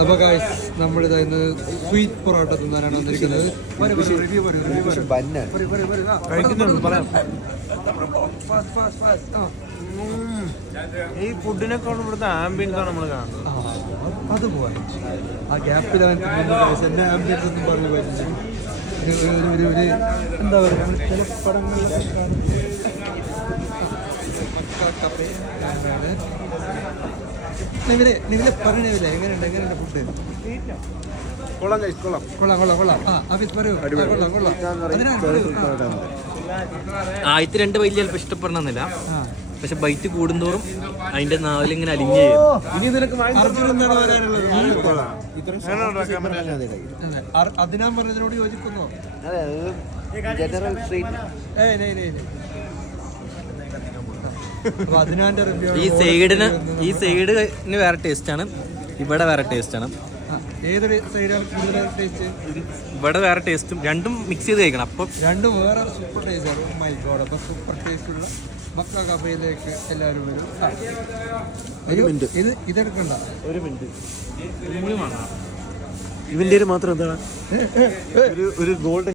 അപ്പോൾ ഗൈസ് നമ്മളിത് ഇന്ന് സ്വീറ്റ് പൊറോട്ട തിന്നാനാണ് വന്നിരിക്കുന്നത്. ഈ ഫുഡിനെക്കാളും ഇവിടുത്തെ ആംബിയൻസ് ആണ് നമ്മൾ കാണുന്നത്. അതുപോലെ ആ ഗ്യാപ്പിലാണ് എന്നെ ആംബിയൻസ് ഒന്നും പറഞ്ഞു പറ്റില്ല. എന്താ പറയുക, ചില പടങ്ങളിലൊക്കെ നിങ്ങളെ പറഞ്ഞില്ല എങ്ങനെയുണ്ട് ഫുഡ്? കൊള്ളാം. ആദ്യത്തെ രണ്ട് ബൈറ്റ് ചിലപ്പോൾ ഇഷ്ടപ്പെടണമെന്നില്ല, പക്ഷെ ബൈറ്റ് കൂടുന്തോറും അതിന്റെ നാവിലിങ്ങനെ അലിഞ്ഞ് അതിനാൻ പറഞ്ഞതിനോട് യോജിക്കുന്നോ? ഈ സൈഡിന് വേറെ ടേസ്റ്റാണ്, ഇവിടെ വേറെ ടേസ്റ്റാണ്. ഏതൊരു സൈഡാണ് കൂടുതൽ ടേസ്റ്റ്? ഇവിടെ വേറെ ടേസ്റ്റും, രണ്ടും മിക്സ് ചെയ്ത് കഴിക്കണം. അപ്പം രണ്ടും വേറെ സൂപ്പർ ടേസ്റ്റാണ്. My God. അപ്പം സൂപ്പർ ടേസ്റ്റുള്ള മക്ക കഫയിലേക്ക് എല്ലാവരും വരും. ഇതെടുക്കണ്ട, ഒരു മിനിറ്റ്. ഇവന്റെ മാത്രം എന്താണ് ഒരു ഗോൾഡ്